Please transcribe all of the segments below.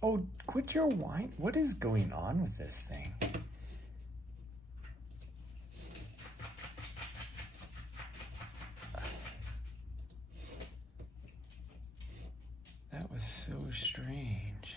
Oh, quit your whine. What is going on with this thing? That was so strange.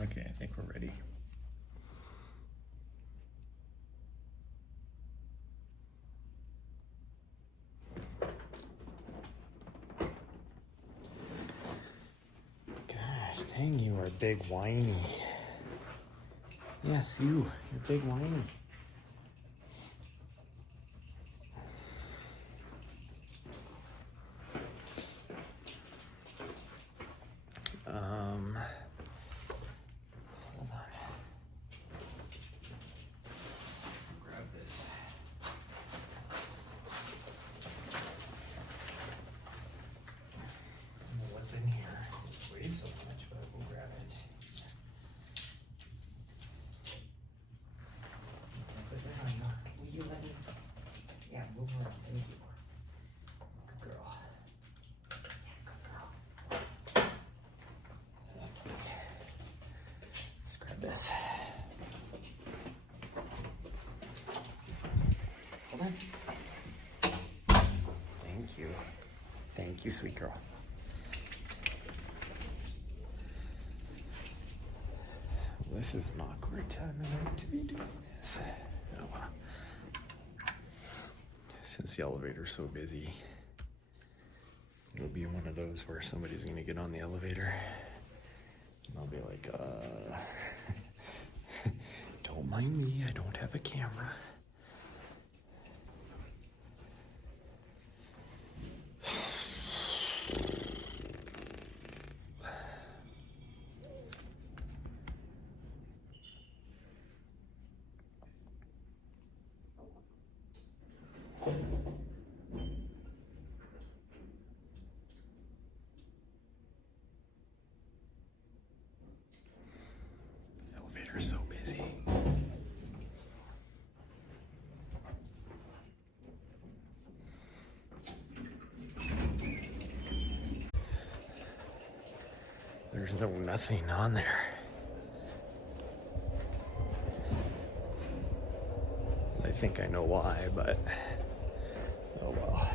Okay, I think we're ready. Gosh, dang, you are big whiny. Yes, you're big whiny. Hold on. Grab this. I don't know what's in here. It weighs so much, but we'll grab it. Put this on you. Will you let me? Yeah, move around. Thank you. Good girl. Yeah, good girl. Okay. Let's grab this. Hold on. Thank you. Thank you, sweet girl. This is an awkward time of night to be doing this. Oh well. Since the elevator's so busy, it'll be one of those where somebody's gonna get on the elevator and I'll be like, don't mind me, I don't have a camera. Elevator's so busy. There's nothing on there. I think I know why, but oh well.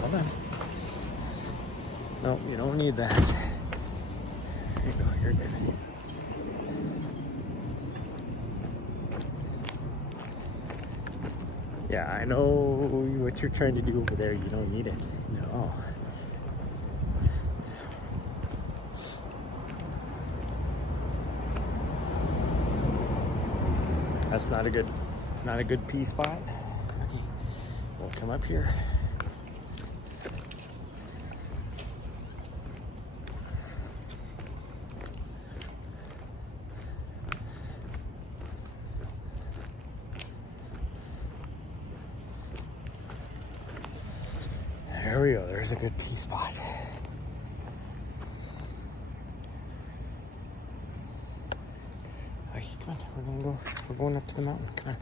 Hold on. No, you don't need that. There you go, you're good. Yeah, I know what you're trying to do over there. You don't need it. No. That's not a good pee spot. Okay, we'll come up here. There we go, there's a good pee spot. Okay, come on, we're going up to the mountain, come on.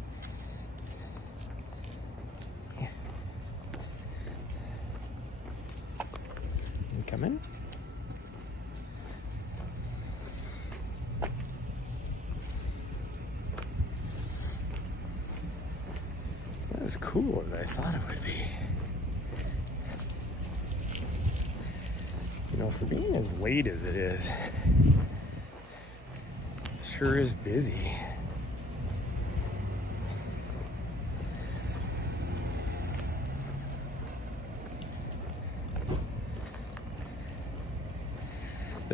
Yeah. You come in? That was cooler than I thought it would be. You know, for being as late as it is, it sure is busy.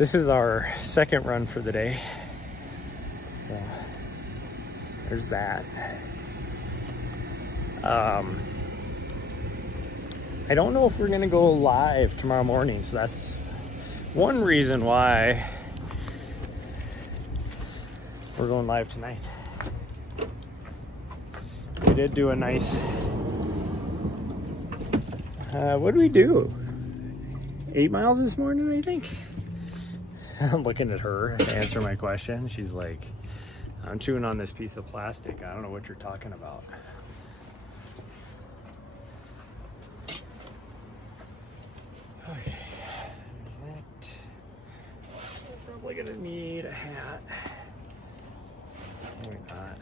This is our second run for the day. So there's that. I don't know if we're gonna go live tomorrow morning, so that's one reason why we're going live tonight. We did do a nice, what did we do? 8 miles this morning, I think. I'm looking at her to answer my question. She's like, I'm chewing on this piece of plastic. I don't know what you're talking about. Okay, that. We're probably gonna need a hat. Maybe not.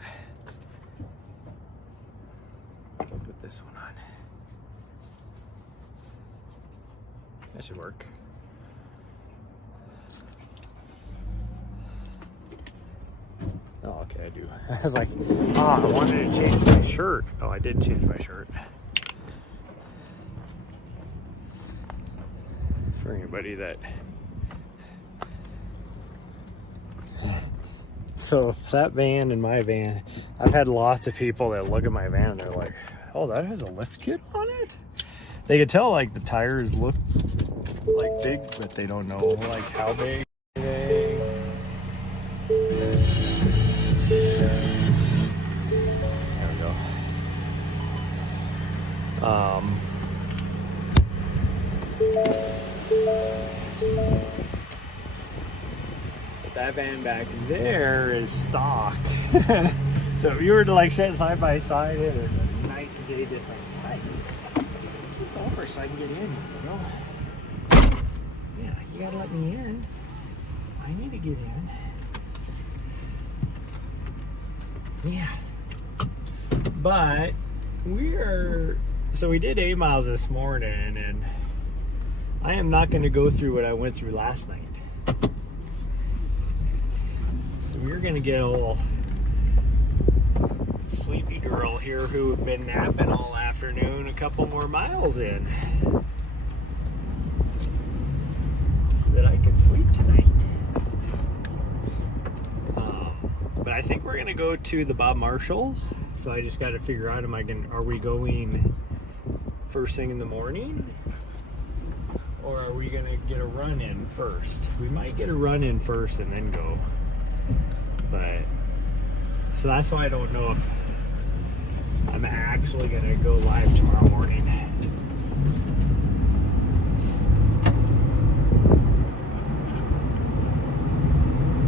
We'll put this one on. That should work. Oh, okay, I do. I was like, I wanted to change my shirt. Oh, I did change my shirt. For anybody that... So, that van and my van, I've had lots of people that look at my van and they're like, oh, that has a lift kit on it? They could tell, like, the tires look, like, big, but they don't know, like, how big they... There we go. But that van back there is stock. So if you were to like sit side by side, it is a night and day difference. Hi. Just over so I can get in, you know? Yeah, you gotta let me in. I need to get in. Yeah. But so we did 8 miles this morning, and I am not going to go through what I went through last night. So we're going to get a little sleepy girl here who had been napping all afternoon a couple more miles in so that I can sleep tonight. But I think we're going to go to the Bob Marshall. So I just got to figure out, are we going first thing in the morning? Or are we going to get a run in first? We might get a run in first and then go. But, so that's why I don't know if I'm actually going to go live tomorrow morning.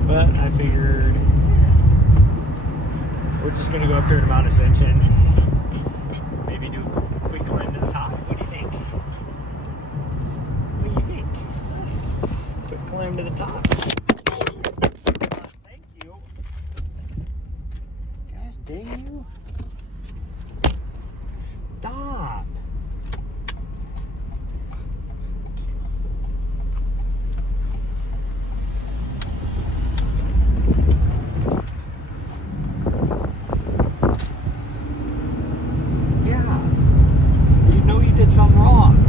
But I figured we're just going to go up here to Mount Ascension. Maybe do a quick climb to the top. What do you think? What do you think? Quick climb to the top. Thank you. Gosh dang you. Stop. Something wrong. I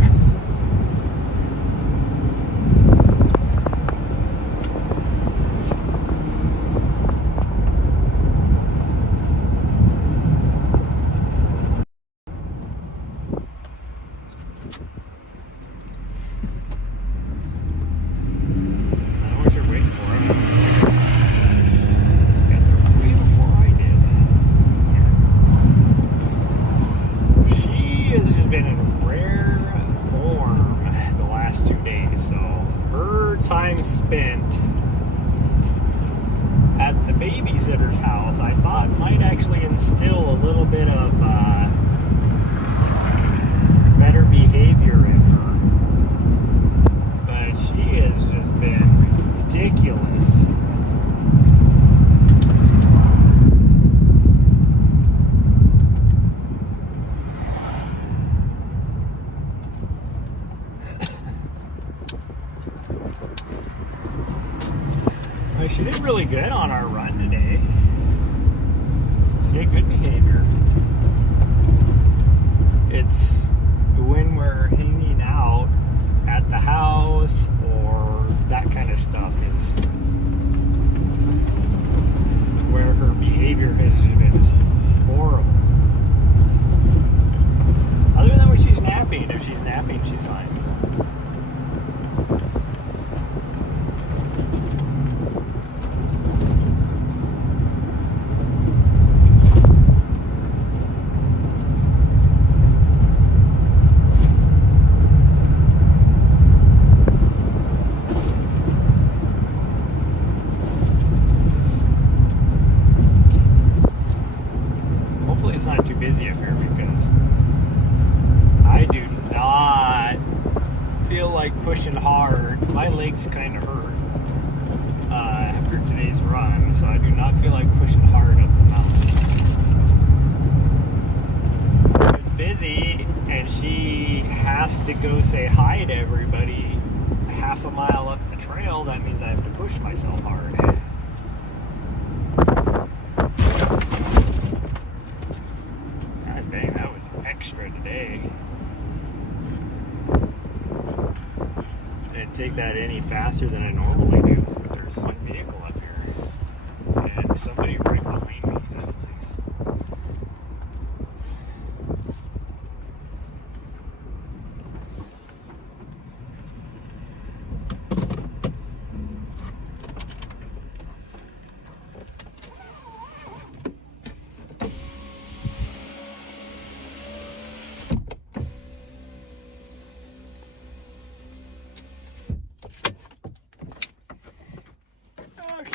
know what you're waiting for. Got there way before I did. She has just been in rare form the last 2 days, so her time spent at the babysitter's house I thought might actually instill a little bit of better behavior in her, but she has just been ridiculous. She did really good on our run today. She had good behavior. It's when we're hanging out at the house or that kind of stuff is where her behavior has been horrible. Other than when she's napping. If she's napping, she's fine. Hopefully it's not too busy up here because I do not feel like pushing hard. My legs kind of hurt after today's run, so I do not feel like pushing hard up the mountain. It's busy, and she has to go say hi to everybody half a mile up the trail. That means I have to push myself hard. God dang, that was extra today. Didn't take that any faster than I normally do. But there's one vehicle up here, and somebody right behind me. That's nice.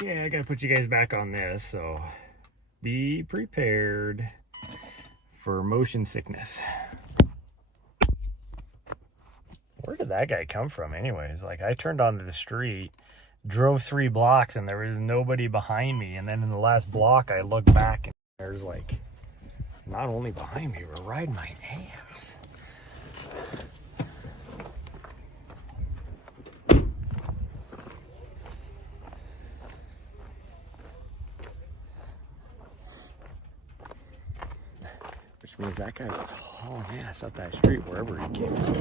Okay, I gotta put you guys back on this, so be prepared for motion sickness. Where did that guy come from anyways? Like, I turned onto the street, drove 3 blocks, and there was nobody behind me, and then in the last block I looked back and there's like, not only behind me, we're riding my ass. Which means that guy was hauling ass up that street wherever he came from.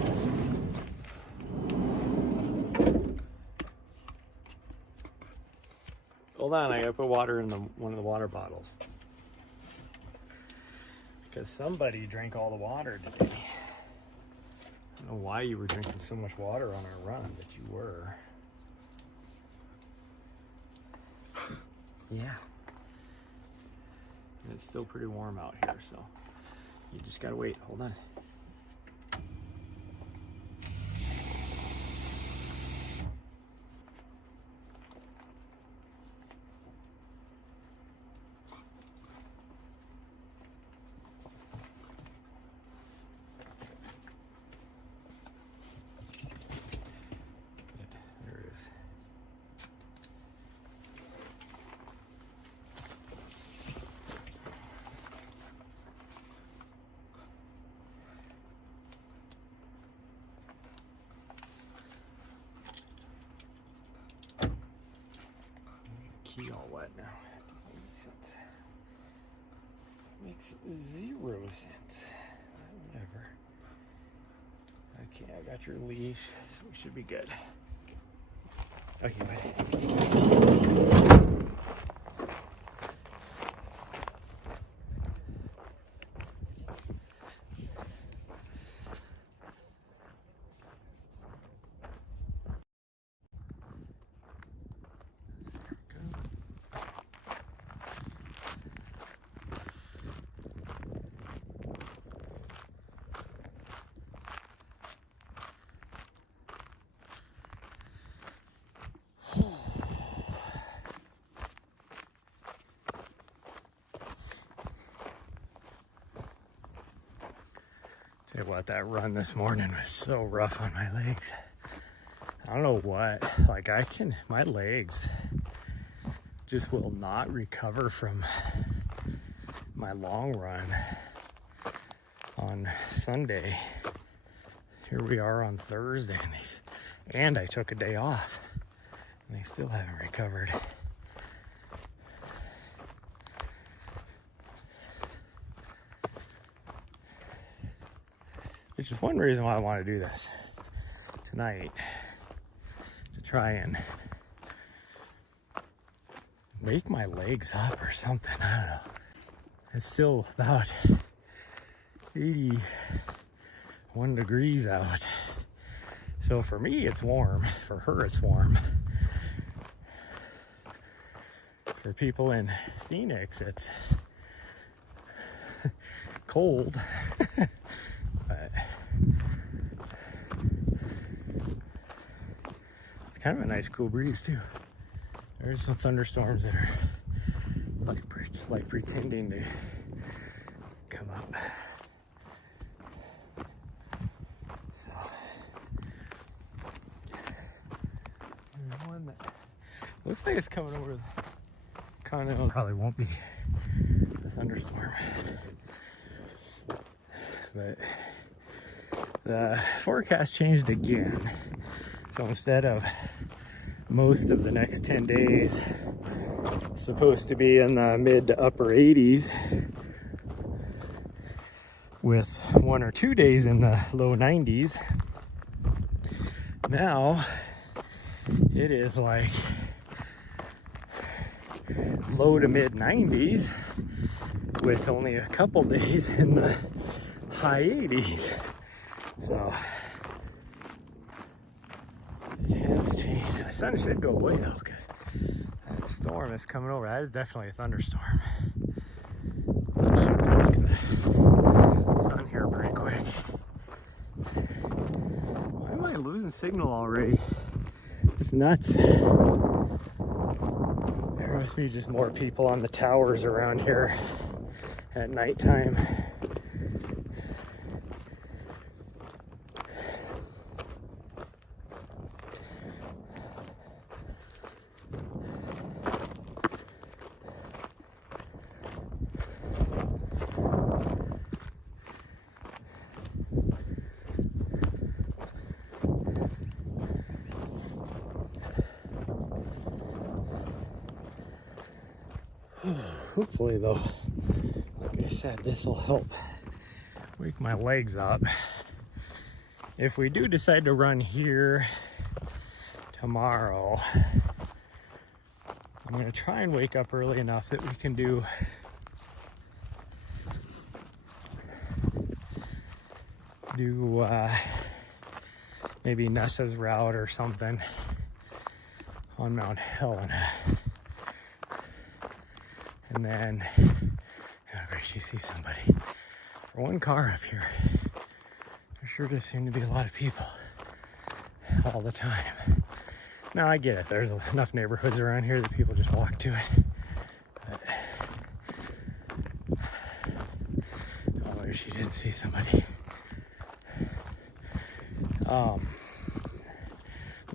Hold on, I gotta put water in one of the water bottles. Because somebody drank all the water today. I don't know why you were drinking so much water on our run, but you were. Yeah. And it's still pretty warm out here, so you just gotta wait. Hold on. There it is. Key all wet now. Makes 0 sense. Whatever. Okay, I got your leash, so we should be good. Okay, buddy. Tell you what, that run this morning was so rough on my legs. I don't know what, like my legs just will not recover from my long run on Sunday. Here we are on Thursday, and I took a day off, and they still haven't recovered. Which is one reason why I want to do this tonight, to try and wake my legs up or something. I don't know. It's still about 81 degrees out. So for me, it's warm. For her, it's warm. For people in Phoenix, it's cold. But it's kind of a nice cool breeze too. There's some thunderstorms that are like pretending to come up. So there's one that looks like it's coming over the continental. Probably won't be a thunderstorm, but the forecast changed again. So instead of most of the next 10 days supposed to be in the mid to upper 80s with 1 or 2 days in the low 90s, now it is like low to mid 90s with only a couple days in the high 80s. So it has changed. The sun should go away though, because that storm is coming over. That is definitely a thunderstorm. It should take the sun here pretty quick. Why am I losing signal already? It's nuts. There must be just more people on the towers around here at nighttime. Hopefully though, like I said, this will help wake my legs up. If we do decide to run here tomorrow, I'm gonna try and wake up early enough that we can do maybe Nessa's route or something on Mount Helena. And then, oh great, you see somebody. For one car up here, there sure does seem to be a lot of people all the time. Now I get it, there's enough neighborhoods around here that people just walk to it. But, oh, where she didn't see somebody.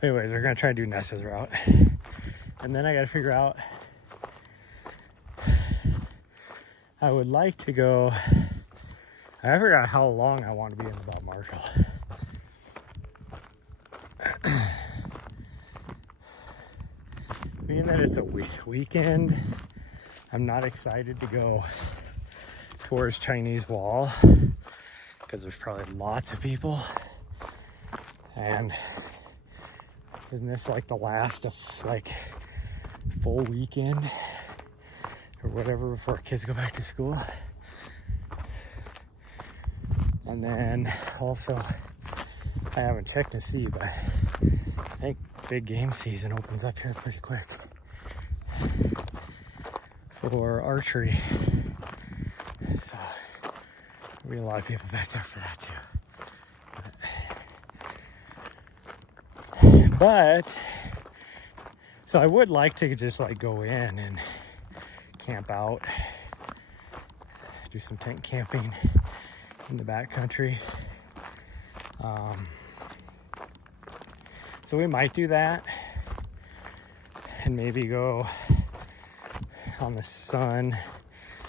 Anyways, we're gonna try and do Nessa's route. And then I gotta figure out, I would like to go, I figured out how long I want to be in the Belt Marshall. Being that it's a weekend, I'm not excited to go towards Chinese Wall because there's probably lots of people. And isn't this like the last of like full weekend or whatever before kids go back to school? And then also, I haven't checked to see, but I think big game season opens up here pretty quick for archery. So there'll be a lot of people back there for that too. But so I would like to just like go in and camp out, do some tent camping in the backcountry. So we might do that and maybe go on the sun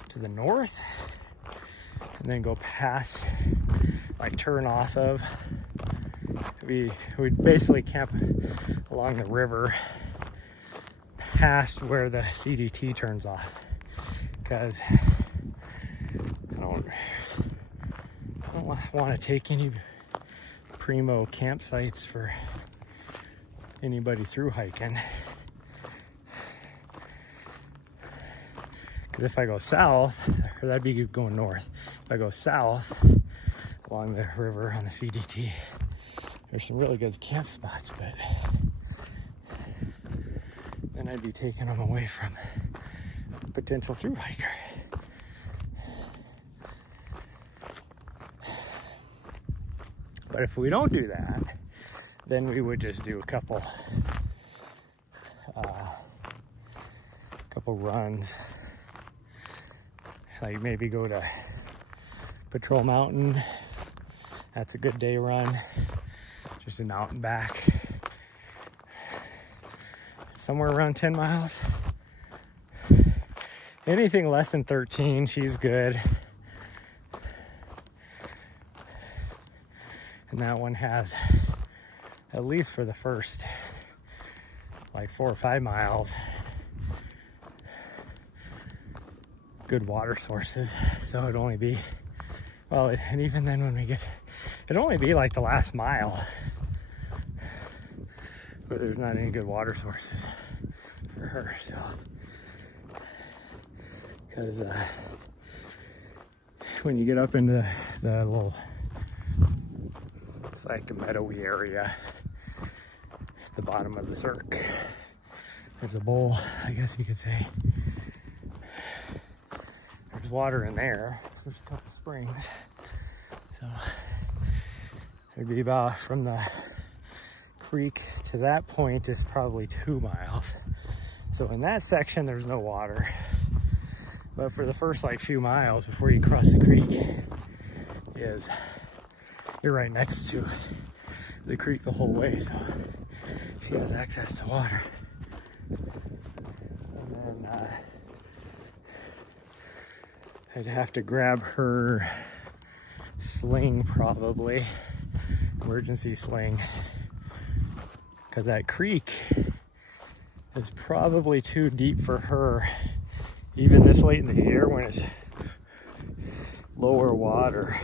to the north and then go past, like turn off of, we'd basically camp along the river past where the CDT turns off, because I don't want to take any primo campsites for anybody through hiking. Because if I go south, or that'd be going north. If I go south along the river on the CDT, there's some really good camp spots, but then I'd be taking them away from a potential through hiker. But if we don't do that, then we would just do a couple runs. Like maybe go to Patrol Mountain. That's a good day run. Just an out and back. Somewhere around 10 miles. Anything less than 13, she's good. And that one has, at least for the first like 4 or 5 miles, good water sources. So it'd only be, well, and even then when we get, it'd only be like the last mile where there's not any good water sources for her. So, because when you get up into the little, it's like a meadowy area at the bottom of the cirque, there's a bowl, I guess you could say. There's water in there. There's a couple springs. So it'd be about, from the creek to that point is probably 2 miles. So in that section, there's no water. But for the first like few miles before you cross the creek, you're right next to the creek the whole way. So she has access to water. And then I'd have to grab her sling, probably emergency sling, because that creek is probably too deep for her, even this late in the year when it's lower water,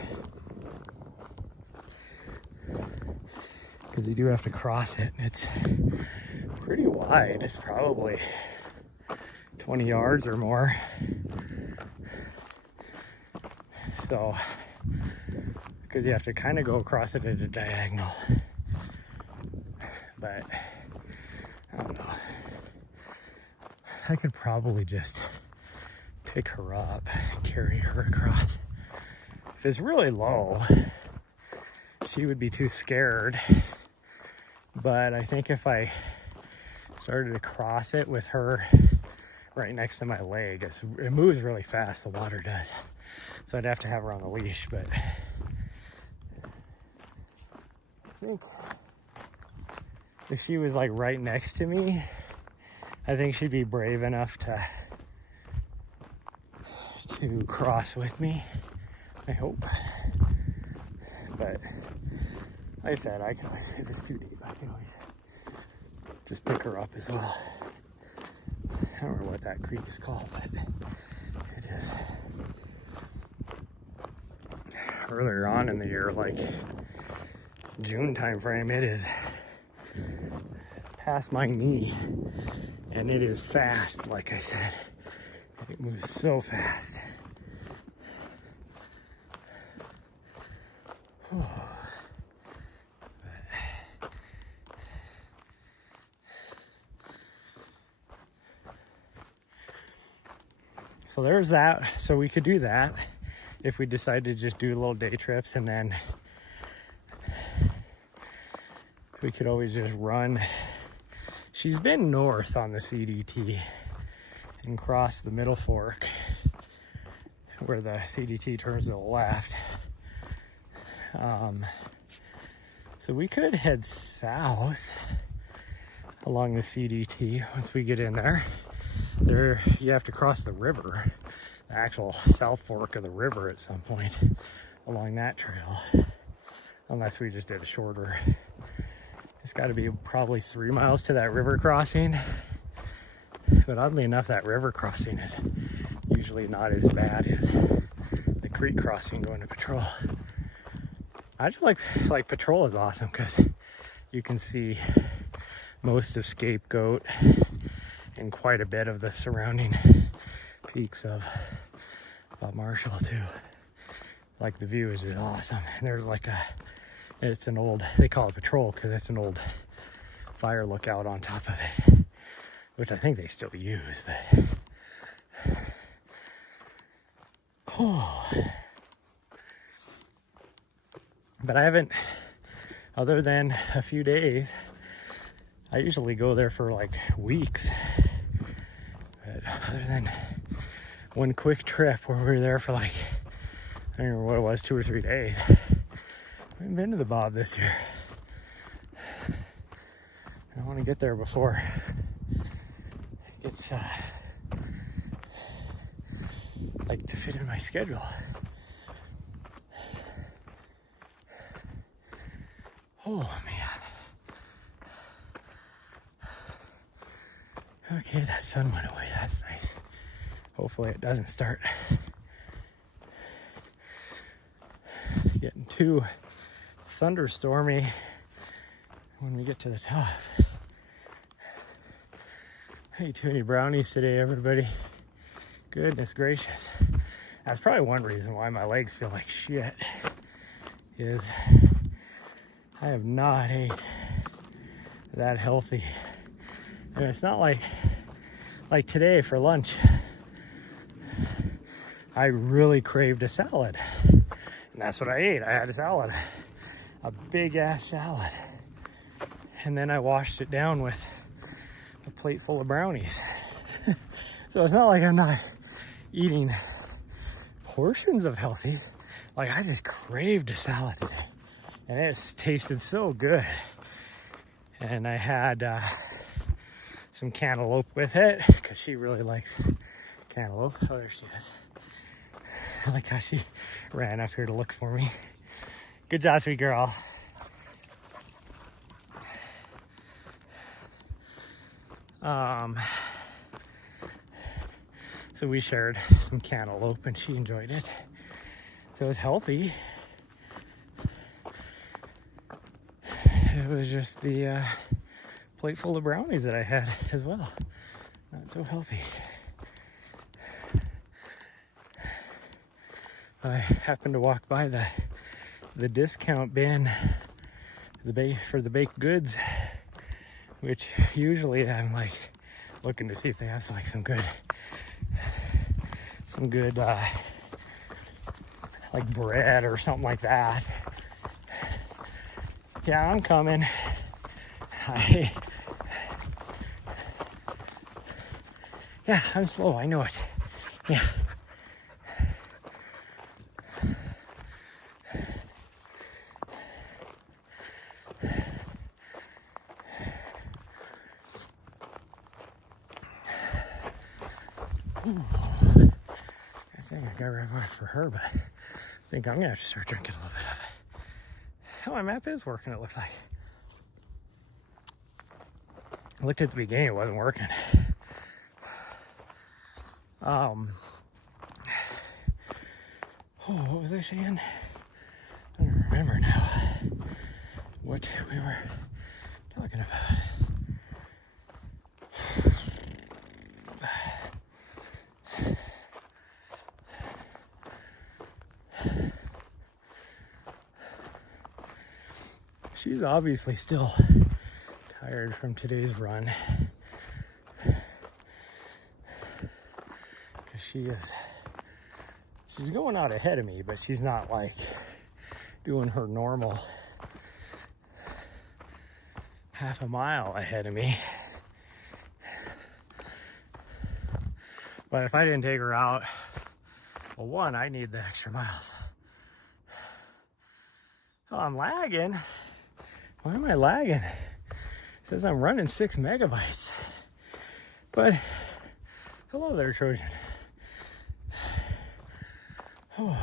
because you do have to cross it. It's pretty wide. It's probably 20 yards or more. So, because you have to kind of go across it at a diagonal. But, I don't know. I could probably just pick her up and carry her across. If it's really low, she would be too scared. But I think if I started to cross it with her right next to my leg, it moves really fast, the water does. So I'd have to have her on the leash, but I think if she was like right next to me, I think she'd be brave enough to cross with me, I hope. But like I said, I can always, if it's too deep, I can always just pick her up as well. I don't know what that creek is called, but it is. Earlier on in the year, like June time frame, it is past my knee, and it is fast. Like I said, it moves so fast. So there's that. So we could do that if we decide to just do little day trips, and then we could always just run. She's been north on the CDT and crossed the middle fork where the CDT turns to the left. So we could head south along the CDT once we get in there. There, you have to cross the river, the actual south fork of the river at some point along that trail, unless we just did a shorter. It's got to be probably 3 miles to that river crossing, but oddly enough, that river crossing is usually not as bad as the creek crossing going to Patrol. I just like Patrol is awesome because you can see most of Scapegoat and quite a bit of the surrounding peaks of Bob Marshall too. Like the view is just awesome. And there's like it's an old, they call it patrol because it's an old fire lookout on top of it, which I think they still use, but but I haven't, other than a few days. I usually go there for like weeks, but other than one quick trip where we were there for like, I don't remember what it was, 2 or 3 days. I haven't been to the Bob this year. I want to get there before it gets like to fit in my schedule. Oh man. Okay, that sun went away. That's nice. Hopefully it doesn't start getting too thunderstormy when we get to the top. Hey, too many brownies today, everybody. Goodness gracious. That's probably one reason why my legs feel like shit, is I have not ate that healthy. And it's not like today for lunch, I really craved a salad. And that's what I ate. I had a salad, a big ass salad. And then I washed it down with a plate full of brownies. So it's not like I'm not eating portions of healthy. Like, I just craved a salad today. And it tasted so good. And I had some cantaloupe with it because she really likes cantaloupe. Oh, there she is. I like how she ran up here to look for me. Good job, sweet girl. So we shared some cantaloupe and she enjoyed it. So it was healthy. It was just the plate full of brownies that I had as well. Not so healthy. I happened to walk by the discount bin for the baked goods, which usually I'm like looking to see if they have like some good like bread or something like that. Yeah, I'm coming. Yeah, I'm slow, I know it. Yeah. I think I got red wine for her, but I think I'm gonna have to start drinking a little bit of it. Oh, my map is working, it looks like. I looked at the beginning, it wasn't working. Oh, what was I saying? I don't remember now what we were talking about. She's obviously still tired from today's run. Because she's going out ahead of me, but she's not like doing her normal half a mile ahead of me. But if I didn't take her out, well, one, I need the extra miles. Oh, I'm lagging. Why am I lagging? It says I'm running 6 megabytes. But, hello there, Trojan. Oh.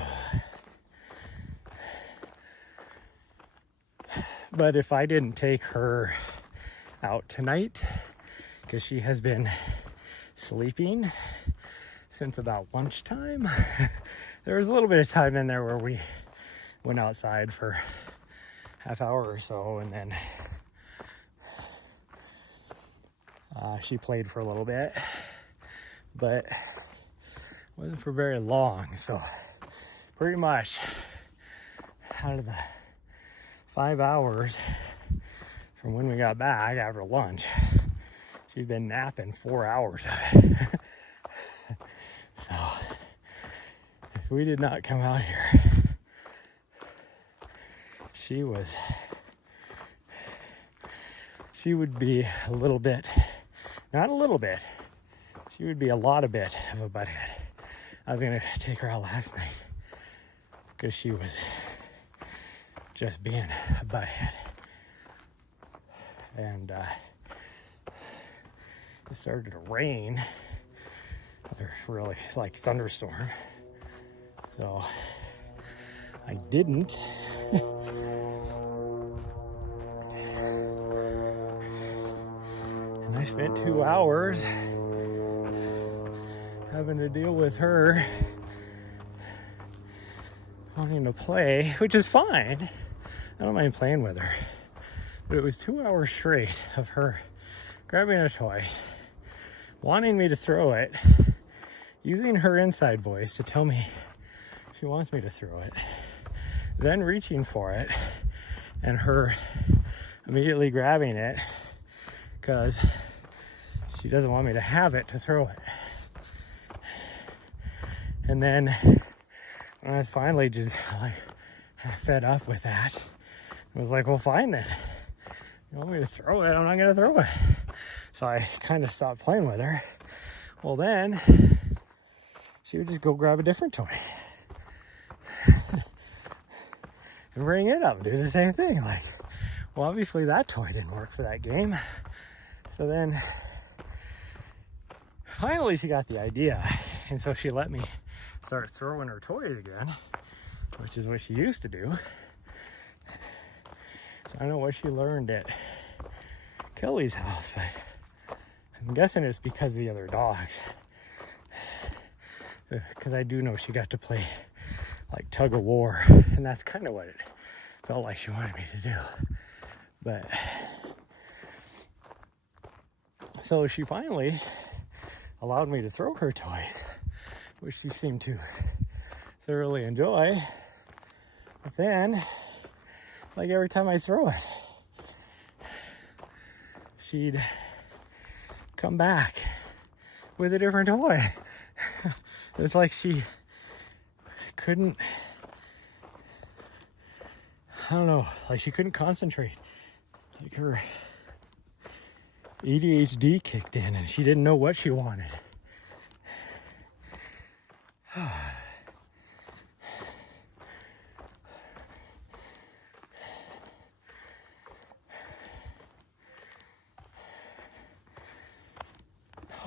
But if I didn't take her out tonight, because she has been sleeping since about lunchtime, there was a little bit of time in there where we went outside for half hour or so, and then She played for a little bit, but wasn't for very long. So pretty much out of the 5 hours from when we got back after lunch, she's been napping 4 hours of it. So if we did not come out here, she would be a little bit, not a little bit, she would be a lot of bit of a butthead. I was gonna take her out last night because she was just being a butthead. And it started to rain. There's really like thunderstorm. So I didn't. And I spent 2 hours having to deal with her wanting to play, which is fine. I don't mind playing with her. But it was 2 hours straight of her grabbing a toy, wanting me to throw it, using her inside voice to tell me she wants me to throw it, then reaching for it, and her immediately grabbing it because she doesn't want me to have it to throw it. And then when I was finally just like fed up with that, I was like, well, fine then. You want me to throw it? I'm not going to throw it. So I kind of stopped playing with her. Well, then she would just go grab a different toy and bring it up and do the same thing. Like, well, obviously that toy didn't work for that game. So then finally she got the idea. And so she let me start throwing her toys again, which is what she used to do. So I don't know what she learned at Kelly's house, but I'm guessing it's because of the other dogs. Because I do know she got to play like tug of war, and that's kind of what it felt like she wanted me to do. But so she finally allowed me to throw her toys, which she seemed to thoroughly enjoy. But then, like every time I throw it, she'd come back with a different toy. It's like she couldn't, I don't know, like she couldn't concentrate. Like her ADHD kicked in and she didn't know what she wanted.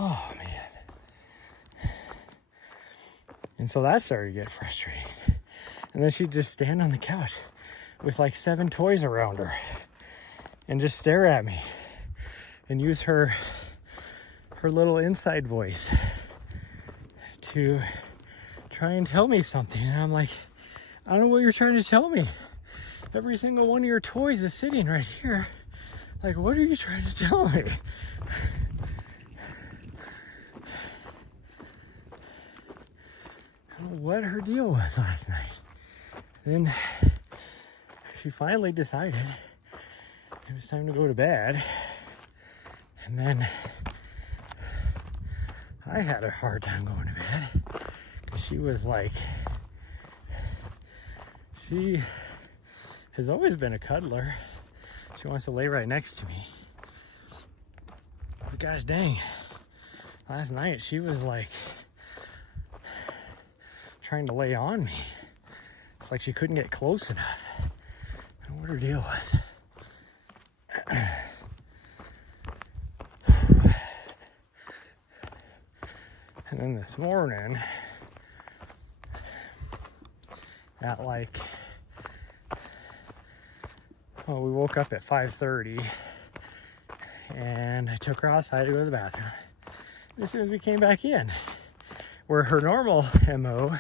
Oh, man. And so that started to get frustrating. And then she'd just stand on the couch with like 7 toys around her and just stare at me and use her little inside voice to try and tell me something. And I'm like, I don't know what you're trying to tell me. Every single one of your toys is sitting right here. Like, what are you trying to tell me? I don't know what her deal was last night. Then she finally decided it was time to go to bed. And then I had a hard time going to bed because she was like, she has always been a cuddler. She wants to lay right next to me. But gosh dang, last night she was like trying to lay on me. It's like she couldn't get close enough. I don't know what her deal was. And then this morning, at like, well, we woke up at 5:30 and I took her outside to go to the bathroom. And as soon as we came back in, where her normal MO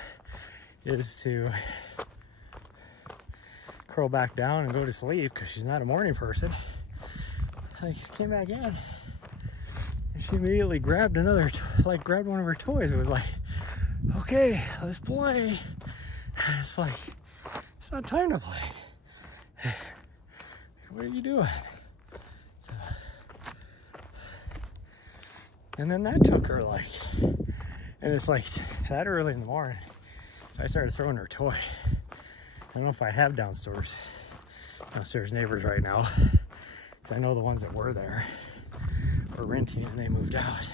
is to curl back down and go to sleep because she's not a morning person, I came back in she immediately grabbed grabbed one of her toys. It was like, okay, let's play. It's like, it's not time to play. What are you doing? And then that took her like, and it's like that early in the morning, I started throwing her toy. I don't know if I have downstairs neighbors right now, because I know the ones that were there were renting and they moved out.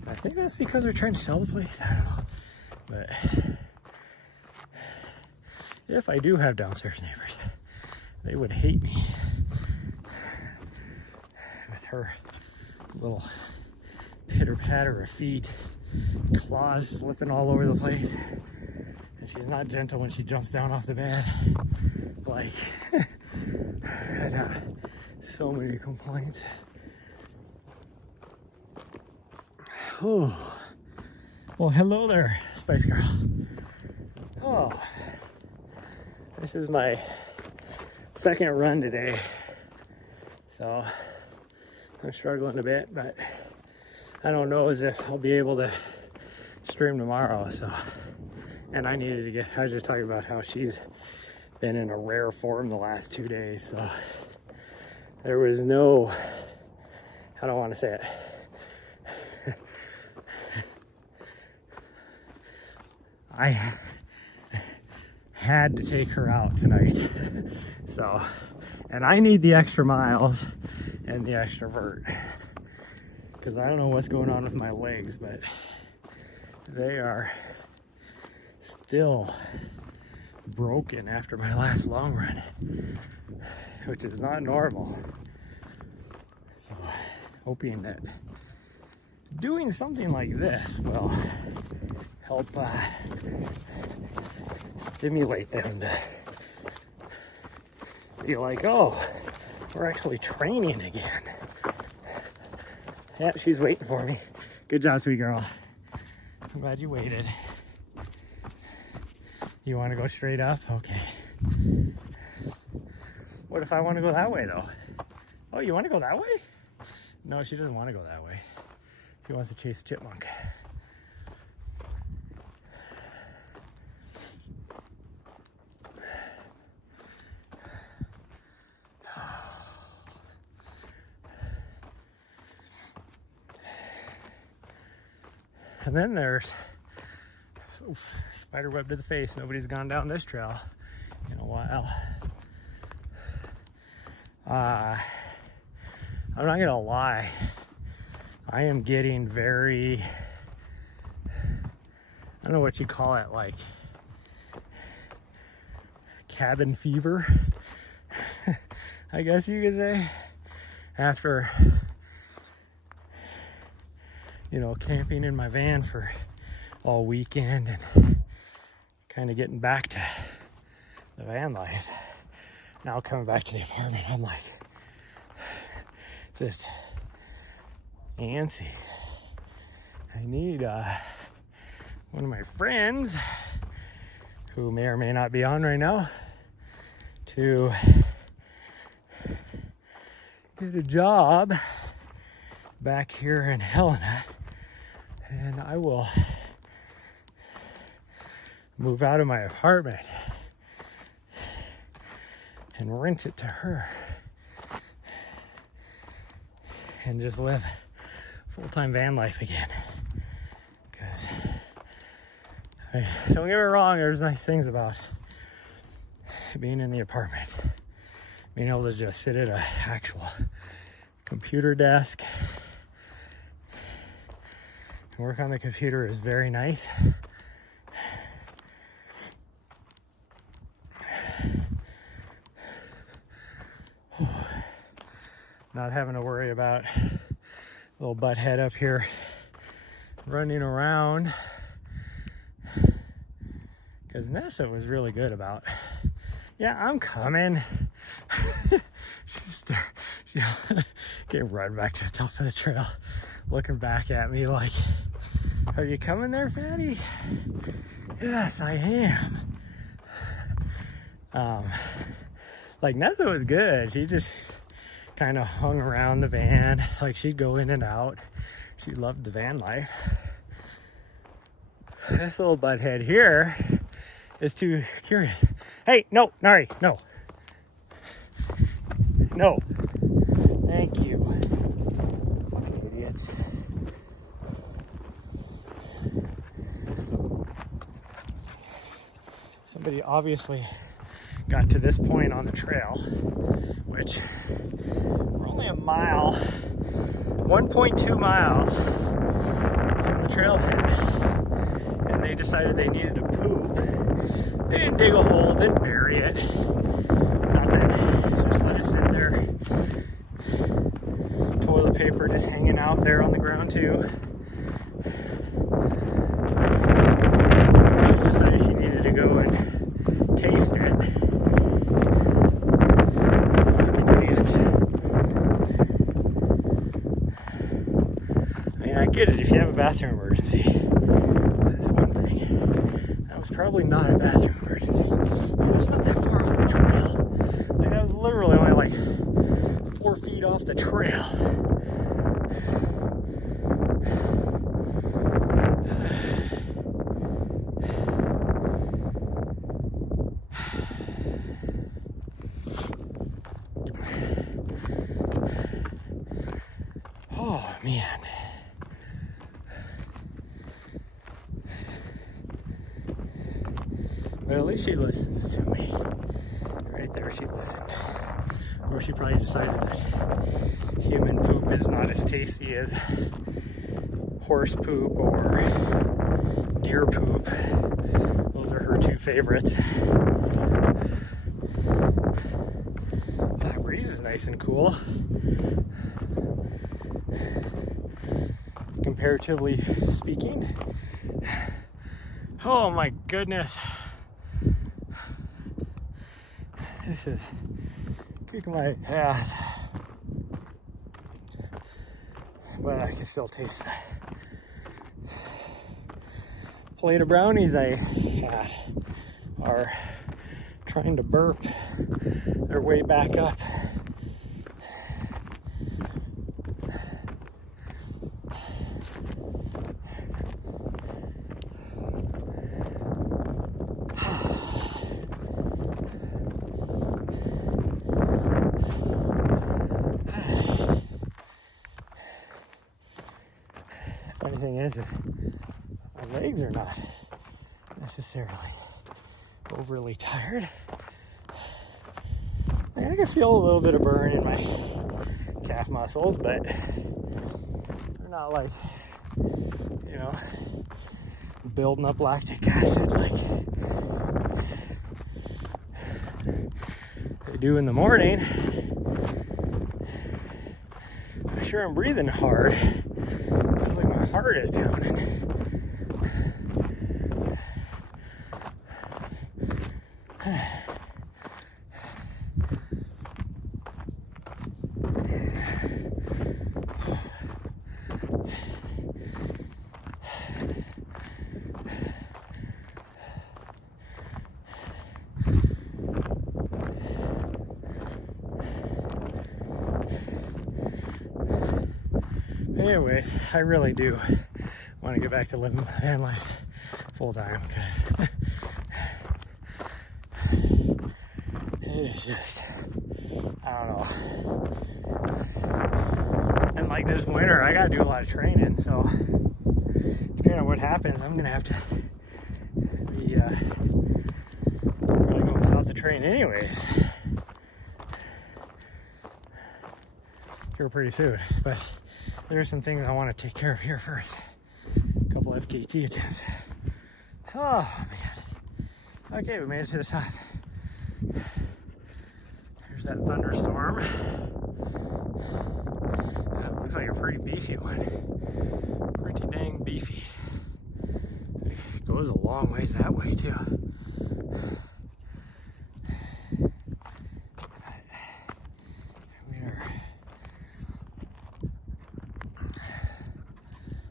And I think that's because they're trying to sell the place. I don't know. But if I do have downstairs neighbors, they would hate me with her little pitter patter of feet, claws slipping all over the place. And she's not gentle when she jumps down off the bed. Like, I got so many complaints. Oh, well, hello there, Spice Girl. Oh, this is my second run today, so I'm struggling a bit, but I don't know as if I'll be able to stream tomorrow. So, and I needed to get, I was just talking about how she's been in a rare form the last 2 days, so there was no, I don't want to say it. I had to take her out tonight. So, and I need the extra miles and the extra vert, because I don't know what's going on with my legs, but they are still broken after my last long run, which is not normal. So, hoping that doing something like this will help stimulate them to be like, oh, we're actually training again. Yeah, she's waiting for me. Good job, sweet girl. I'm glad you waited. You want to go straight up? Okay. What if I want to go that way, though? Oh, you want to go that way? No, she doesn't want to go that way. She wants to chase a chipmunk. And then there's spider web to the face. Nobody's gone down this trail in a while. I'm not gonna lie, I am getting very, I don't know what you call it, like cabin fever, I guess you could say, after, you know, camping in my van for all weekend and kind of getting back to the van life. Now coming back to the apartment, I'm like just antsy. I need one of my friends, who may or may not be on right now, to get a job back here in Helena, and I will move out of my apartment and rent it to her and just live full-time van life again. Because don't get me wrong, there's nice things about being in the apartment, being able to just sit at an actual computer desk and work on the computer is very nice. Not having to worry about little butt head up here running around, because Nessa was really good about, yeah, I'm coming. She came right back to the top of the trail, looking back at me like, are you coming there, fatty? Yes, I am. Like, Nessa was good. She just kind of hung around the van. Like, she'd go in and out. She loved the van life. This little butthead here is too curious. Hey, no, Nari, no. No. Thank you. Fucking idiots. Somebody obviously got to this point on the trail, which we're only a mile, 1.2 miles from the trailhead, and they decided they needed to poop. They didn't dig a hole, didn't bury it, nothing. Just let it sit there. Toilet paper just hanging out there on the ground too. So she decided she needed to go and taste it. Fucking idiots. I mean, I get it if you have a bathroom emergency. That's one thing. That was probably not a bathroom emergency. That's not that far off the trail. Like, that was literally only like 4 feet off the trail. Oh man. But at least she listens to me. Right there, she listened. Of course, she probably decided that human poop is not as tasty as horse poop or deer poop. Those are her two favorites. That breeze is nice and cool. Comparatively speaking. Oh my goodness. This is kicking my ass. But I can still taste that plate of brownies I had are trying to burp their way back up. Funny thing is my legs are not necessarily overly tired. I can feel a little bit of burn in my calf muscles, but they're not like, you know, building up lactic acid like they do in the morning. I'm sure I'm breathing hard. Feels like my heart is pounding. Anyways, I really do want to get back to living my van life full time because it is just, I don't know. And like this winter, I got to do a lot of training, so depending on what happens, I'm going to have to be really going south to train anyways. Here pretty soon, but there's some things I want to take care of here first. A couple FKT attempts. Oh man. Okay, we made it to the top. There's that thunderstorm. That looks like a pretty beefy one. Pretty dang beefy. It goes a long ways that way too.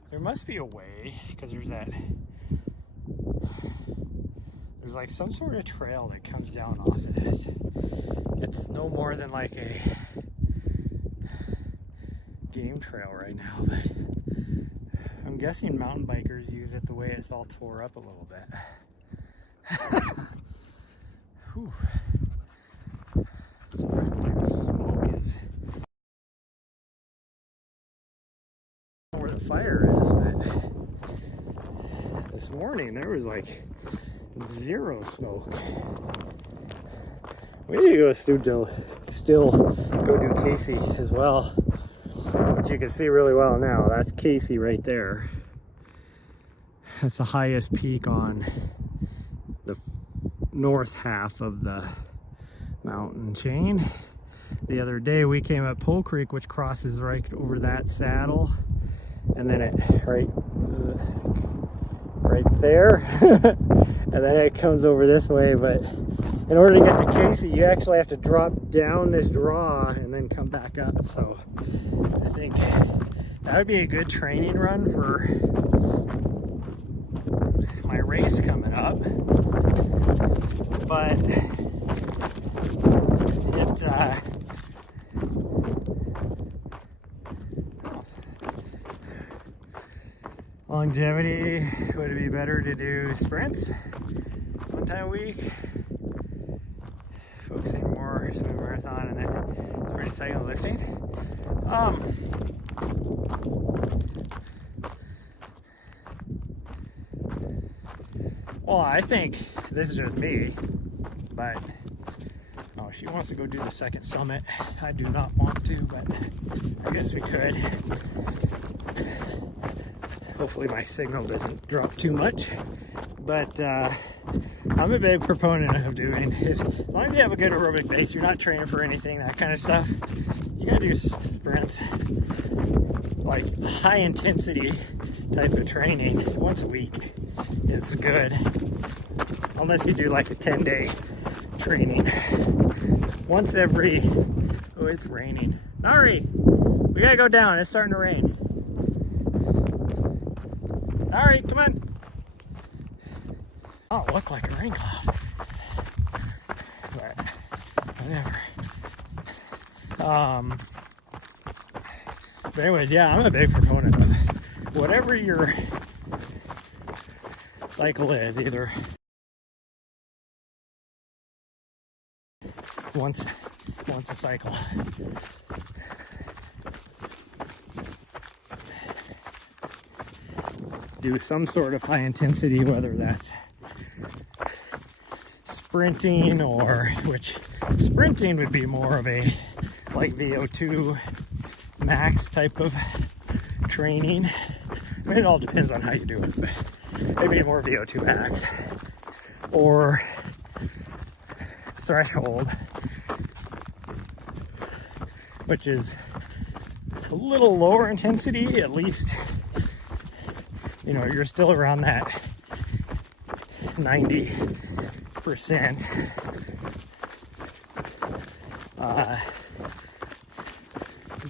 There must be a way, because there's like some sort of trail that comes down off of this. It's no more than like a game trail right now, but guessing mountain bikers use it the way it's all tore up a little bit. Whew. Sorry, the smoke is where the fire is, but this morning there was like zero smoke. We need to go still go do Casey as well, which you can see really well now. That's Casey right there. That's the highest peak on the north half of the mountain chain. The other day we came up Pole Creek, which crosses right over that saddle, and then it right there and then it comes over this way. But in order to get to Casey, you actually have to drop down this draw and then come back up. So I think that would be a good training run for my race coming up. But longevity, would it be better to do sprints one time a week, focusing more swim marathon and then sprint cycle lifting? Well, I think this is just me, but she wants to go do the second summit. I do not want to, but I guess we could. Hopefully my signal doesn't drop too much, but I'm a big proponent of doing, as long as you have a good aerobic base, you're not training for anything, that kind of stuff, you gotta do sprints, like high intensity type of training once a week is good, unless you do like a 10-day training. Once every, oh, it's raining. Nari, we gotta go down, it's starting to rain. All right, come on. Oh, it looked like a rain cloud. But whatever. But anyways, yeah, I'm a big proponent of whatever your cycle is, either once a cycle. Do some sort of high intensity, whether that's sprinting, or which sprinting would be more of a like VO2 max type of training. I mean, it all depends on how you do it, but maybe more VO2 max or threshold, which is a little lower intensity, at least. You know, you're still around that 90%.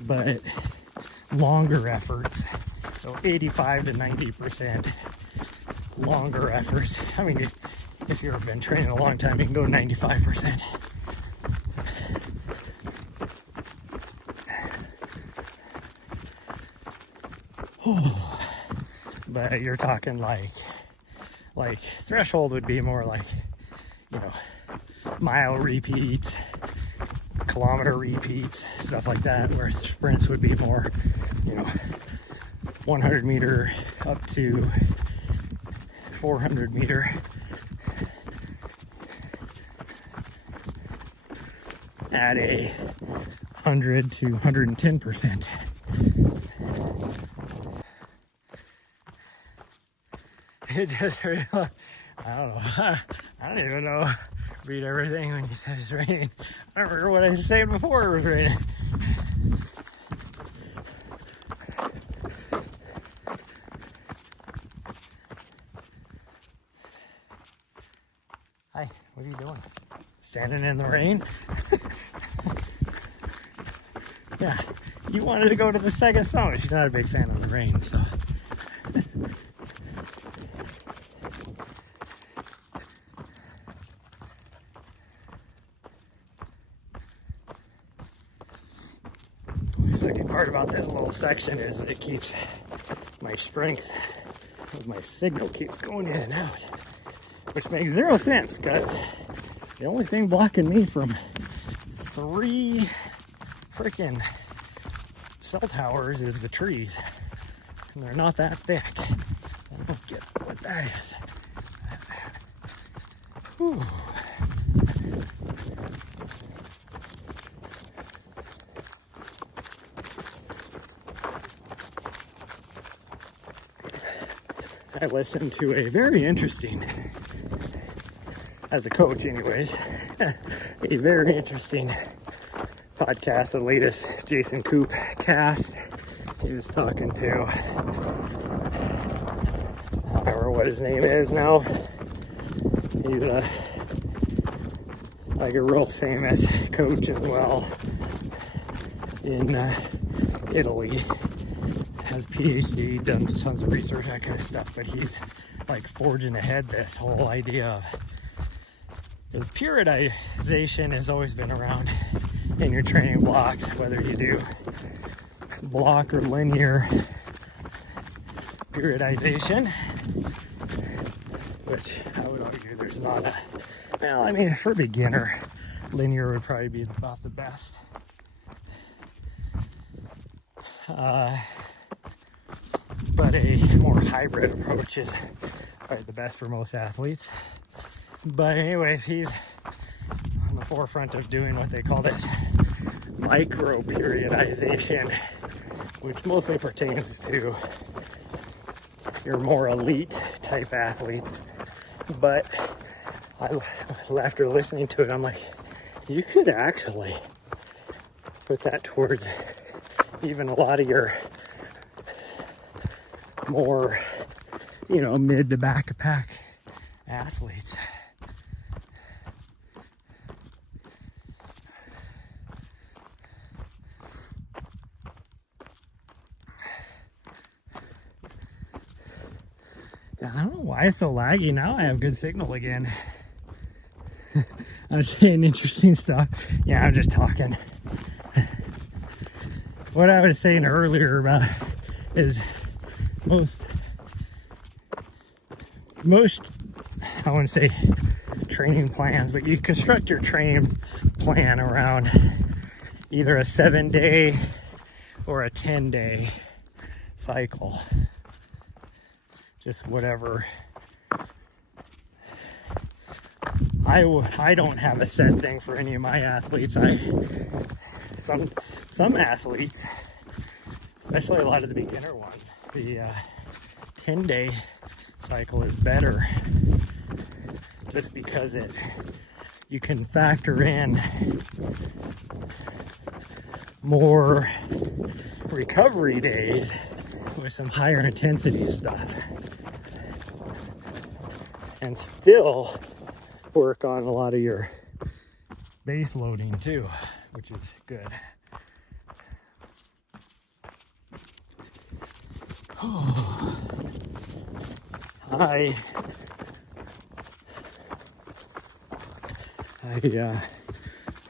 But longer efforts, so 85 to 90% longer efforts. I mean, if you've been training a long time, you can go 95%. But you're talking like threshold would be more like, you know, mile repeats, kilometer repeats, stuff like that, where sprints would be more, you know, 100 meter up to 400 meter. At a 100 to 110%. It just really, I don't know. I don't even know. Read everything when you said it's raining. I don't remember what I was saying before it was raining. Hi, what are you doing? Standing in the rain? Yeah, you wanted to go to the second summit. She's not a big fan of the rain, so. The second part about that little section is it keeps my strength of my signal keeps going in and out, which makes zero sense because the only thing blocking me from 3 freaking cell towers is the trees, and they're not that thick. I don't get what that is. Whew. I listened to a very interesting, as a coach anyways, a very interesting podcast, the latest Jason Coop cast. He was talking to, I don't remember what his name is now. He's like a real famous coach as well in Italy. Has PhD, done tons of research, that kind of stuff, but he's like forging ahead this whole idea of, because periodization has always been around in your training blocks, whether you do block or linear periodization, which I would argue there's not a, well, I mean, for a beginner, linear would probably be about the best. But a more hybrid approach is probably the best for most athletes. But anyways, he's on the forefront of doing what they call this micro periodization, which mostly pertains to your more elite type athletes. But after listening to it, I'm like, you could actually put that towards even a lot of your more, mid to back pack athletes. Yeah, I don't know why it's so laggy. Now I have good signal again. I'm saying interesting stuff. Yeah, I'm just talking. What I was saying earlier about is most I wouldn't say training plans, but you construct your training plan around either a 7-day or a 10-day cycle. Just whatever. I don't have a set thing for any of my athletes. Some athletes, especially a lot of the beginner ones, the 10-day cycle is better, just because you can factor in more recovery days with some higher intensity stuff and still work on a lot of your base loading too, which is good. I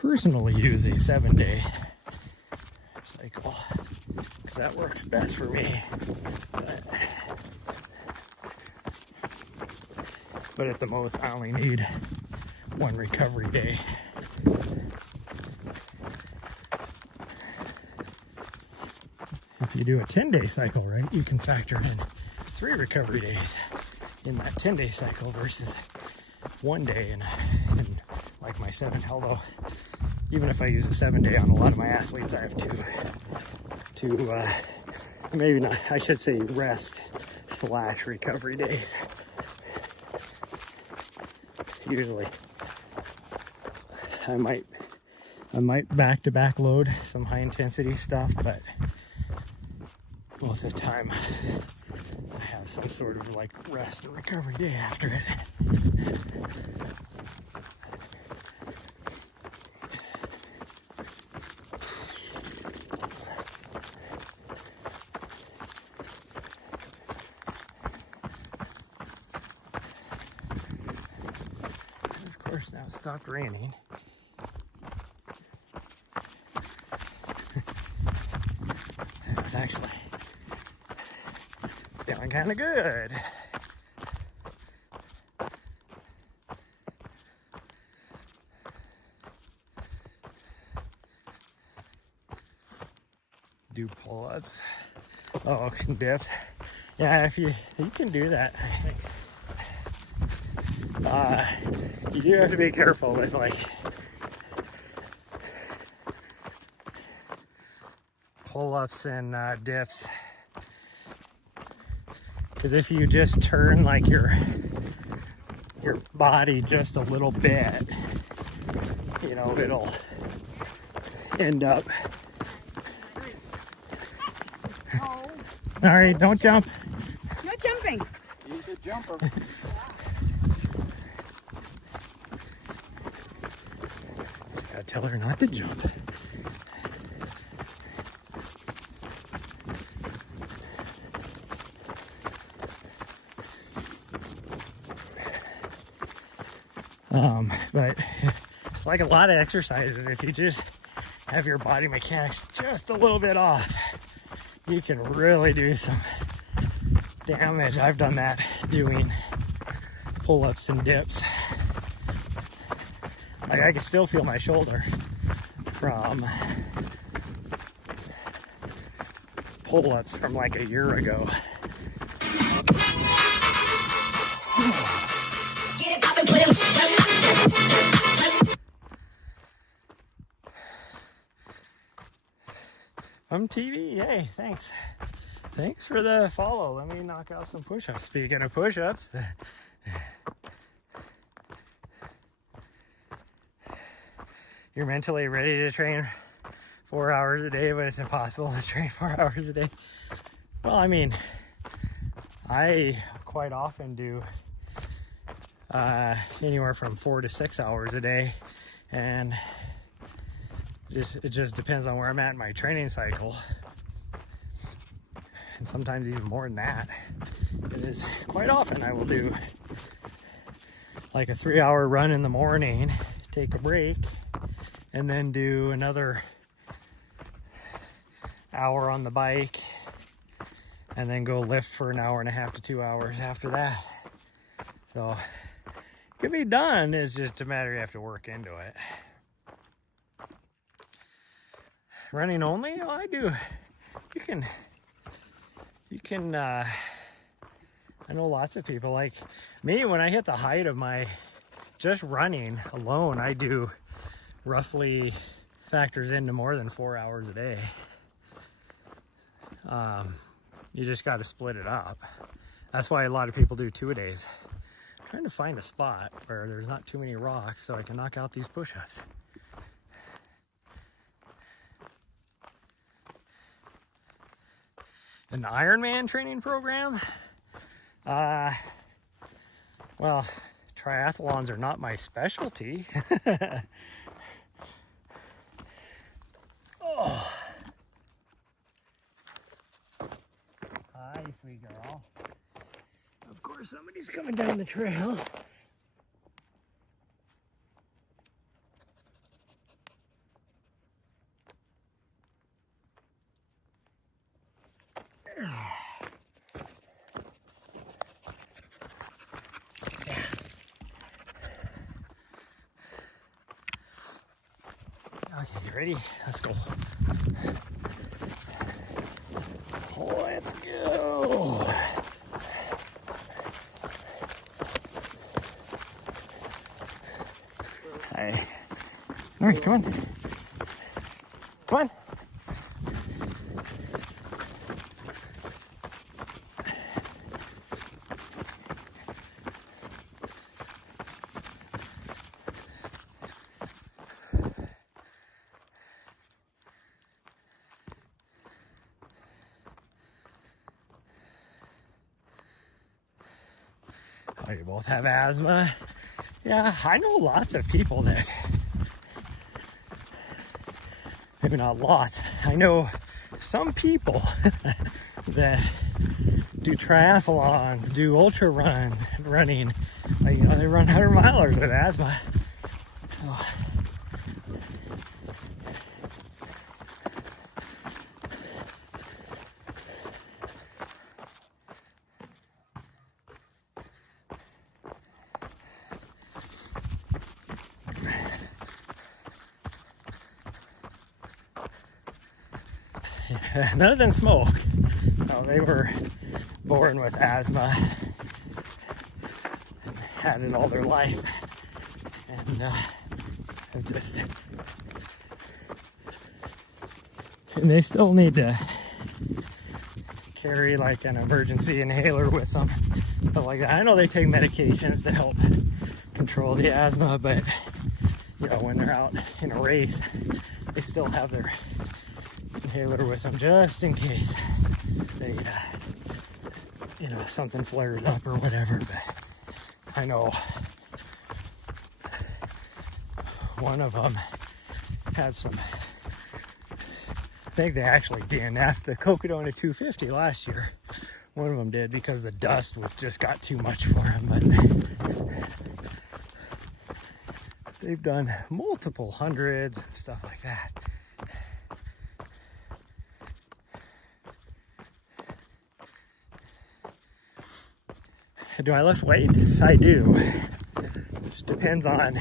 personally use a 7-day cycle because that works best for me. But at the most, I only need 1 recovery day. If you do a 10-day cycle, right, you can factor in 3 recovery days in that 10-day cycle versus 1 day. And like my 7, although even if I use a 7-day on a lot of my athletes, I have two maybe not, I should say rest/recovery days. Usually I might back-to-back load some high intensity stuff, but most of the time I have some sort of like rest or recovery day after it. And of course, now it stopped raining. It's actually kind of good. Do pull-ups. Oh, dips. Yeah, if you can do that. You do have to be careful with like pull-ups and dips, because if you just turn like your body just a little bit, you know, it'll end up. All right, don't jump. No jumping. He's a jumper. Just gotta tell her not to jump. But it's like a lot of exercises. If you just have your body mechanics just a little bit off, you can really do some damage. I've done that doing pull-ups and dips. Like I can still feel my shoulder from pull-ups from like a year ago. TV, hey, thanks. Thanks for the follow. Let me knock out some push-ups. Speaking of push-ups, you're mentally ready to train 4 hours a day, but it's impossible to train 4 hours a day. Well, I mean, I quite often do anywhere from 4 to 6 hours a day, and it just depends on where I'm at in my training cycle, and sometimes even more than that. It is quite often I will do like a 3-hour run in the morning, take a break, and then do another hour on the bike, and then go lift for an hour and a half to 2 hours after that. So it can be done. It's just a matter you have to work into it. Running only? Oh, I do. You can, I know lots of people like me. When I hit the height of my just running alone, I do roughly factors into more than 4 hours a day. You just got to split it up. That's why a lot of people do 2-a-days. I'm trying to find a spot where there's not too many rocks so I can knock out these push-ups. An Ironman training program? Well, triathlons are not my specialty. Oh. Hi, sweet girl. Of course, somebody's coming down the trail. Okay, you ready? Let's go. Let's go. Hi. All right, come on. Come on. Oh, you both have asthma? Yeah, I know lots of people that, maybe not lots, I know some people that do triathlons, do ultra running, like, you know, they run 100-milers with asthma. So, none of them smoke. No, they were born with asthma and had it all their life, and and they still need to carry like an emergency inhaler with them, stuff like that. I know they take medications to help control the asthma, but you know, when they're out in a race, they still have their inhaler with them just in case they, you know, something flares up or whatever. But I know one of them had some, I think they actually DNF'd the Cocodona 250 last year. One of them did because the dust just got too much for him. But they've done multiple hundreds and stuff like that. Do I lift weights? I do. Just depends on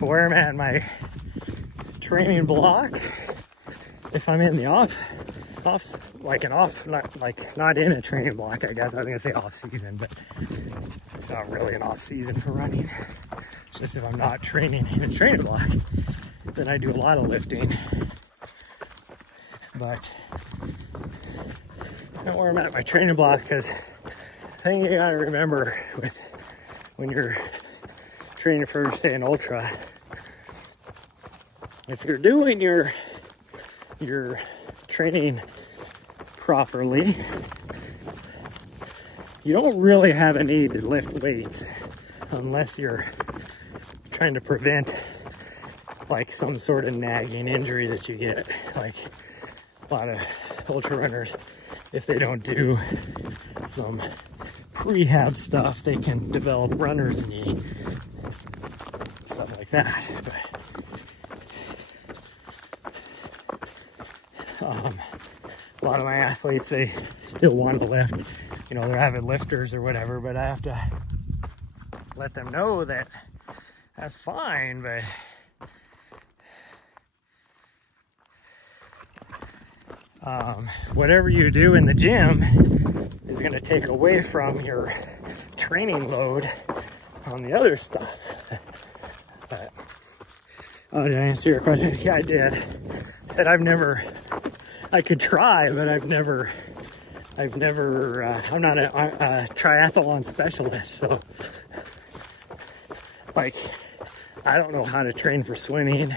where I'm at my training block. If I'm in the not in a training block, I guess I was gonna say off season, but it's not really an off season for running. It's just if I'm not training in a training block, then I do a lot of lifting. But not where I'm at my training block, because the thing you gotta remember with when you're training for, say, an ultra, if you're doing your training properly, you don't really have a need to lift weights unless you're trying to prevent like some sort of nagging injury that you get. Like a lot of ultra runners, if they don't do some prehab stuff, they can develop runner's knee, stuff like that. But a lot of my athletes, they still want to lift. You know, they're avid lifters or whatever, but I have to let them know that that's fine, but whatever you do in the gym is going to take away from your training load on the other stuff. But, oh, did I answer your question? Yeah, I did. I said I could try, but I'm not a triathlon specialist, so like, I don't know how to train for swimming.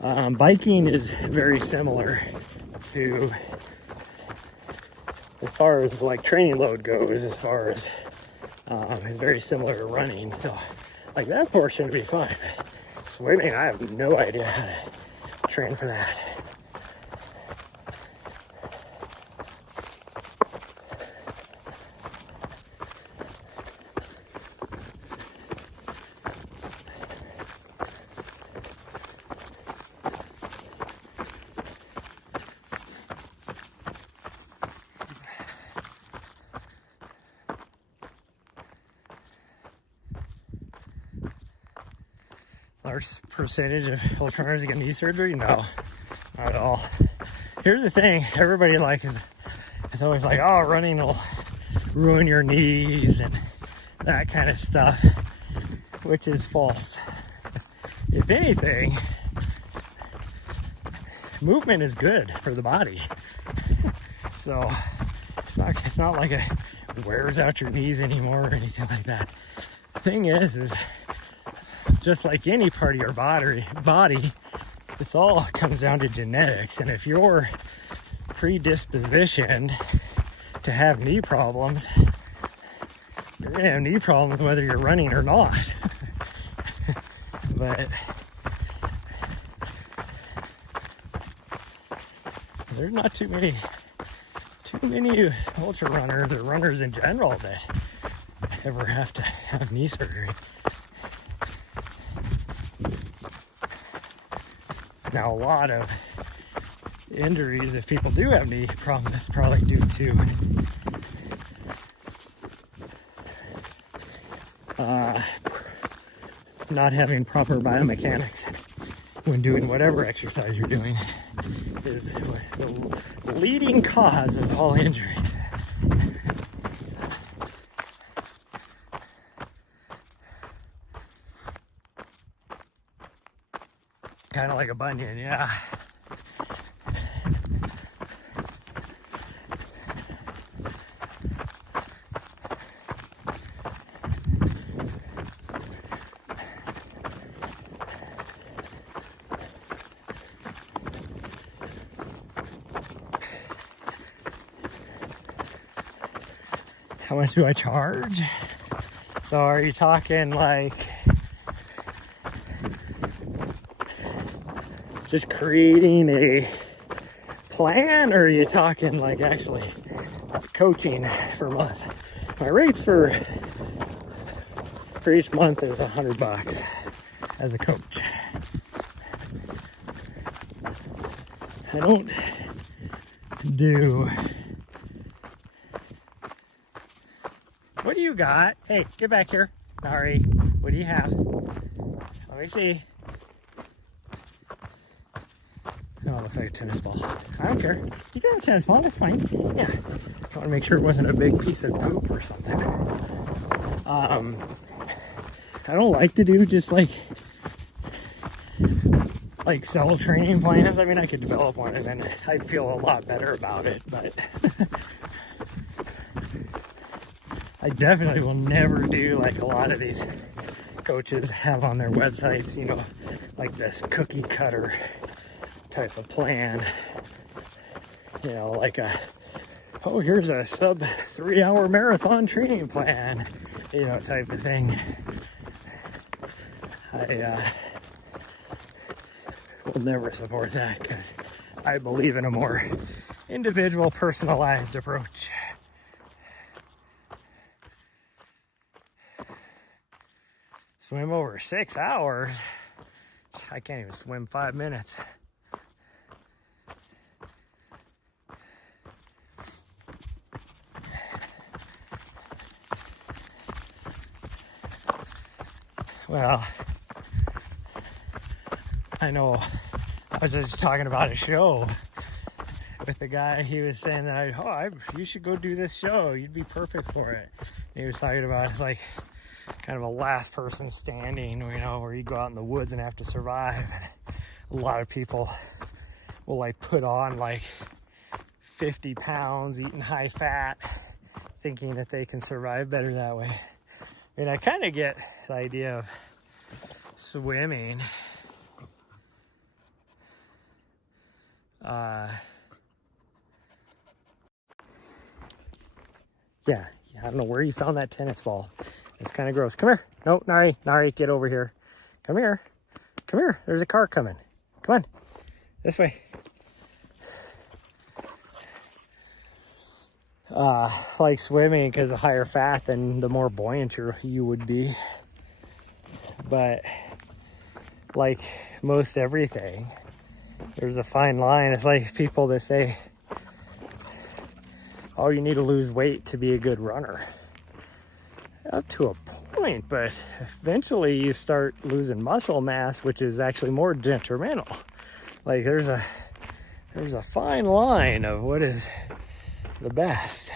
Biking is very similar to, as far as like training load goes, it's very similar to running, so like that portion would be fine. Swimming, I have no idea how to train for that. Large percentage of ultra runners get knee surgery? No, not at all. Here's the thing, everybody it's always like, oh, running will ruin your knees and that kind of stuff, which is false. If anything, movement is good for the body. So it's not like it wears out your knees anymore or anything like that. The thing is just like any part of your body, it's all comes down to genetics. And if you're predispositioned to have knee problems, you're gonna have knee problems whether you're running or not. But there's not too many ultra runners or runners in general that ever have to have knee surgery. Now, a lot of injuries, if people do have knee problems, it's probably due to not having proper biomechanics when doing whatever exercise you're doing is the leading cause of all injuries. Kind of like a bunion, yeah. How much do I charge? So are you talking like just creating a plan, or are you talking like actually coaching for months? My rates for each month is $100 as a coach. I don't do. What do you got? Hey, get back here. Nari, what do you have? Let me see. Oh, it looks like a tennis ball. I don't care. You can have a tennis ball, that's fine. Yeah. I want to make sure it wasn't a big piece of poop or something. I don't like to do just like sell training plans. I mean, I could develop one and then I'd feel a lot better about it, but I definitely will never do like a lot of these coaches have on their websites, you know, like this cookie cutter type of plan, you know, like oh, here's a sub 3-hour marathon training plan, you know, type of thing. I will never support that because I believe in a more individual, personalized approach. Swim over 6 hours? I can't even swim 5 minutes. Well, I know I was just talking about a show with the guy. He was saying that you should go do this show. You'd be perfect for it. And he was talking about it's like kind of a last person standing, you know, where you go out in the woods and have to survive. And a lot of people will like put on like 50 pounds, eating high fat, thinking that they can survive better that way. I mean, I kind of get the idea of swimming. Yeah, I don't know where you found that tennis ball. It's kind of gross. Come here. No, Nari, get over here. Come here. Come here. There's a car coming. Come on. This way. Like swimming, because the higher fat, then the more buoyant you would be. But like most everything, there's a fine line. It's like people that say, oh, you need to lose weight to be a good runner. Up to a point, but eventually you start losing muscle mass, which is actually more detrimental. Like there's a fine line of what is the best.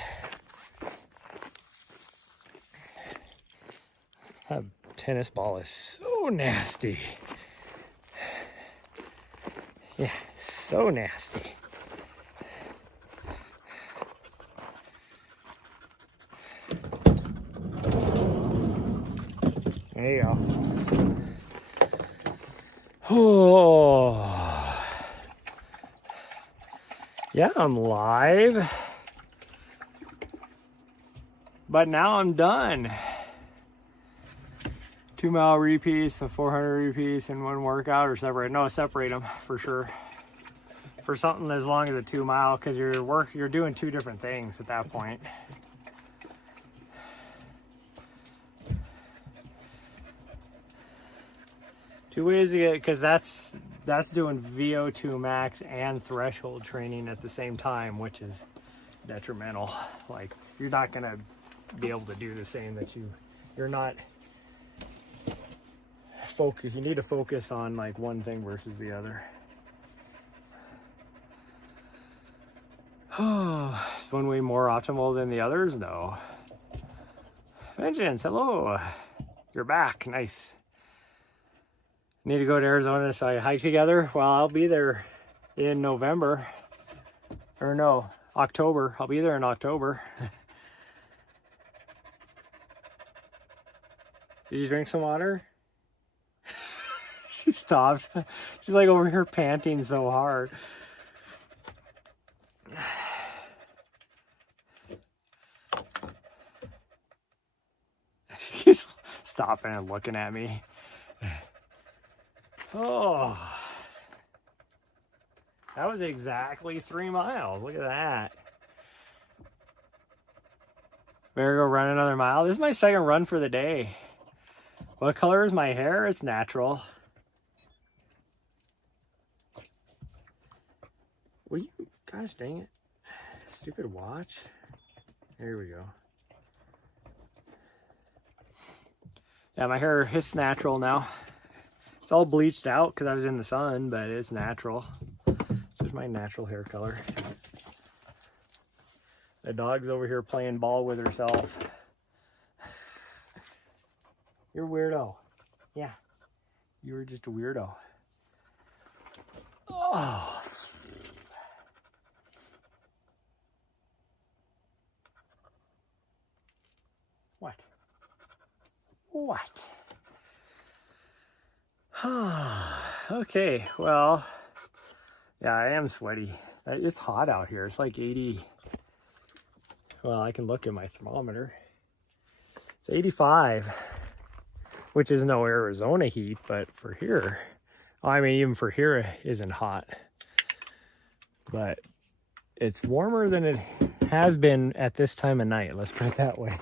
That tennis ball is so nasty. Yeah, so nasty. There you go. Oh. Yeah, I'm live. But now I'm done. 2-mile repeats, a 400 repeats in one workout, or separate? No, separate them for sure. For something as long as a 2-mile, because you're doing 2 different things at that point. Two ways to get, because that's doing VO2 max and threshold training at the same time, which is detrimental. Like you're not gonna be able to do the same that you're not focus. You need to focus on like one thing versus the other. Oh, is one way more optimal than the others? No. Vengeance, hello. You're back. Nice. Need to go to Arizona so I hike together? Well, I'll be there in November. Or no, October. I'll be there in October. Did you drink some water? She stopped. She's like over here panting so hard. She's stopping and looking at me. Oh, that was exactly 3 miles. Look at that. Better go run another mile. This is my second run for the day. What color is my hair? It's natural. Will you, gosh dang it. Stupid watch. Here we go. Yeah, my hair is natural now. It's all bleached out because I was in the sun, but it's natural. This is my natural hair color. The dog's over here playing ball with herself. You're a weirdo. Yeah, you were just a weirdo. Oh. What? What? Okay, well, yeah, I am sweaty. It's hot out here. It's like 80. Well, I can look at my thermometer. It's 85, which is no Arizona heat, but for here, I mean, even for here, it isn't hot. But it's warmer than it has been at this time of night. Let's put it that way.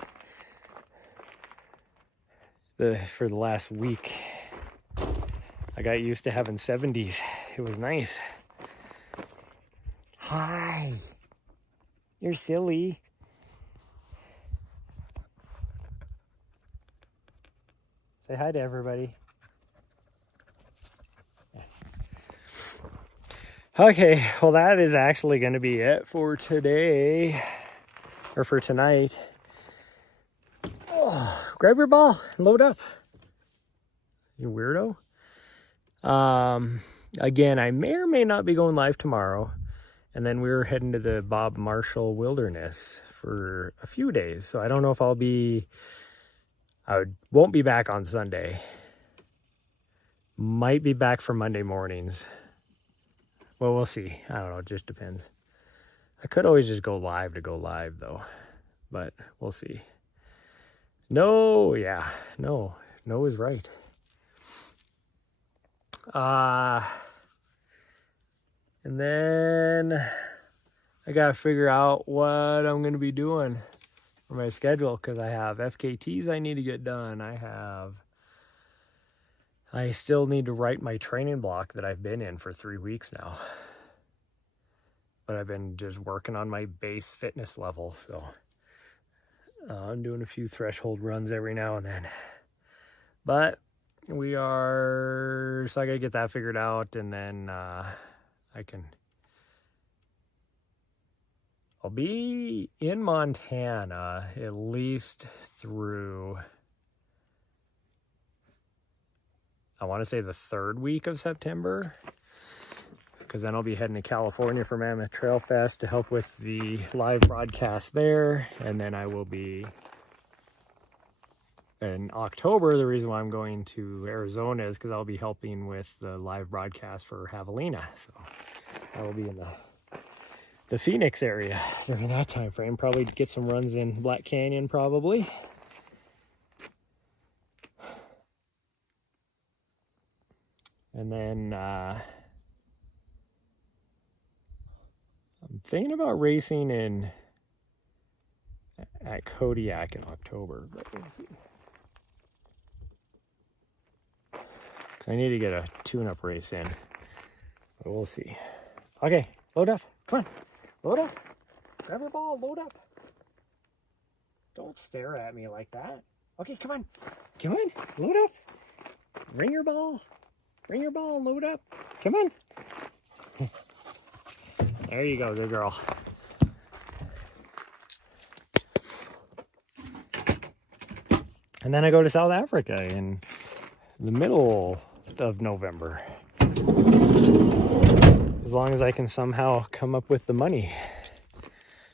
For the last week, I got used to having 70s. It was nice. Hi. You're silly. Say hi to everybody. Okay, well that is actually going to be it for today. Or for tonight. Oh, grab your ball and load up. You weirdo. Again, I may or may not be going live tomorrow. And then we're heading to the Bob Marshall Wilderness for a few days. So I don't know if won't be back on Sunday. Might be back for Monday mornings. Well, we'll see. I don't know. It just depends. I could always just go live to go live though. But we'll see. No, yeah. No is right. And then I gotta figure out what I'm gonna be doing for my schedule because I have FKTs I need to get done. I still need to write my training block that I've been in for 3 weeks now. But I've been just working on my base fitness level, so I'm doing a few threshold runs every now and then. But so I gotta get that figured out, and then I'll be in Montana at least through, I want to say the 3rd week of September, because then I'll be heading to California for Mammoth Trail Fest to help with the live broadcast there, and then I will be in October. The reason why I'm going to Arizona is because I'll be helping with the live broadcast for Javelina, so I will be in the Phoenix area during that time frame. Probably get some runs in Black Canyon, probably. And then I'm thinking about racing at Kodiak in October, but we'll see. So I need to get a tune-up race in, but we'll see. Okay, load up. Come on, load up. Grab your ball, load up. Don't stare at me like that. Okay, come on, load up. Ring your ball. Ring your ball. Load up. Come on. There you go, good girl. And then I go to South Africa in the middle of November. As long as I can somehow come up with the money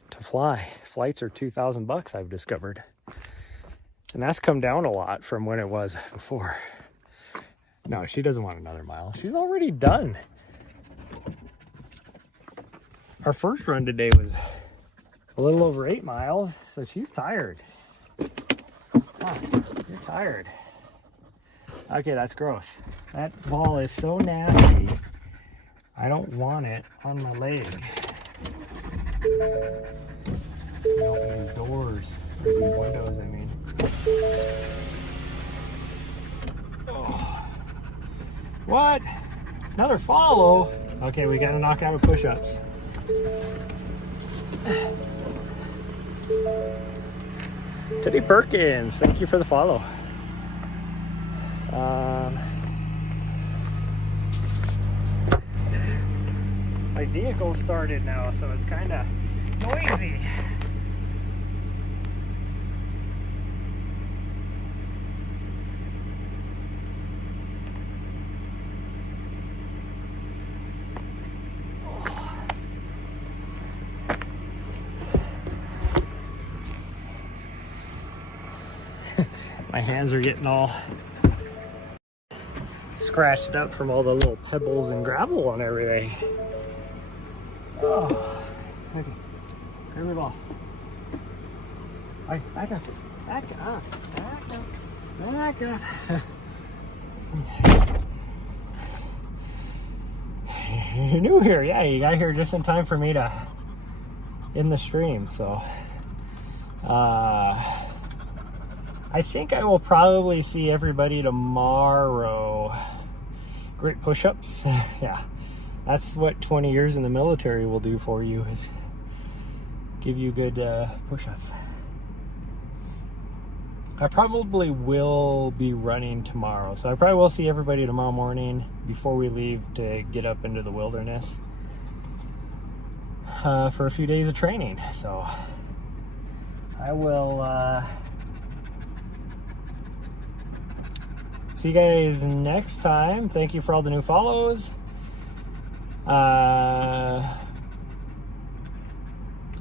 to fly. Flights are $2,000, I've discovered. And that's come down a lot from when it was before. No, she doesn't want another mile. She's already done. Our first run today was a little over 8 miles, so she's tired. Oh, you're tired. Okay, that's gross. That ball is so nasty. I don't want it on my leg. Open these doors, or these windows, I mean. Oh. What? Another follow? Okay, we gotta knock out with push-ups. Teddy Perkins, thank you for the follow. My vehicle started now, so it's kind of noisy. My hands are getting all scratched up from all the little pebbles and gravel and everything. Oh, okay. Grab the ball. All right, back up, back up, back up, back up. You're new here, yeah. You got here just in time for me to end the stream, so. I think I will probably see everybody tomorrow. Great push-ups. Yeah, that's what 20 years in the military will do for you, is give you good push-ups. I probably will be running tomorrow, so I probably will see everybody tomorrow morning before we leave to get up into the wilderness for a few days of training. So I will see you guys next time. Thank you for all the new follows.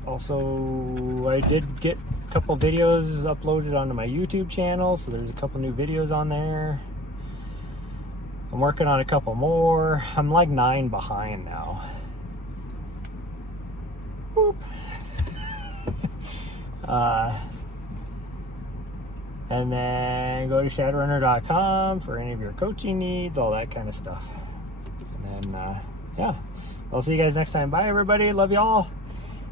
Also, I did get a couple videos uploaded onto my YouTube channel, so there's a couple new videos on there. I'm working on a couple more. I'm like 9 behind now. Boop. And then go to shadowrunner.com for any of your coaching needs, all that kind of stuff. And then, yeah, I'll see you guys next time. Bye, everybody. Love you all.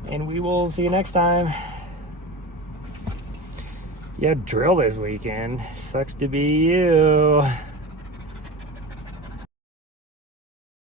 And we will see you next time. You had drill this weekend. Sucks to be you.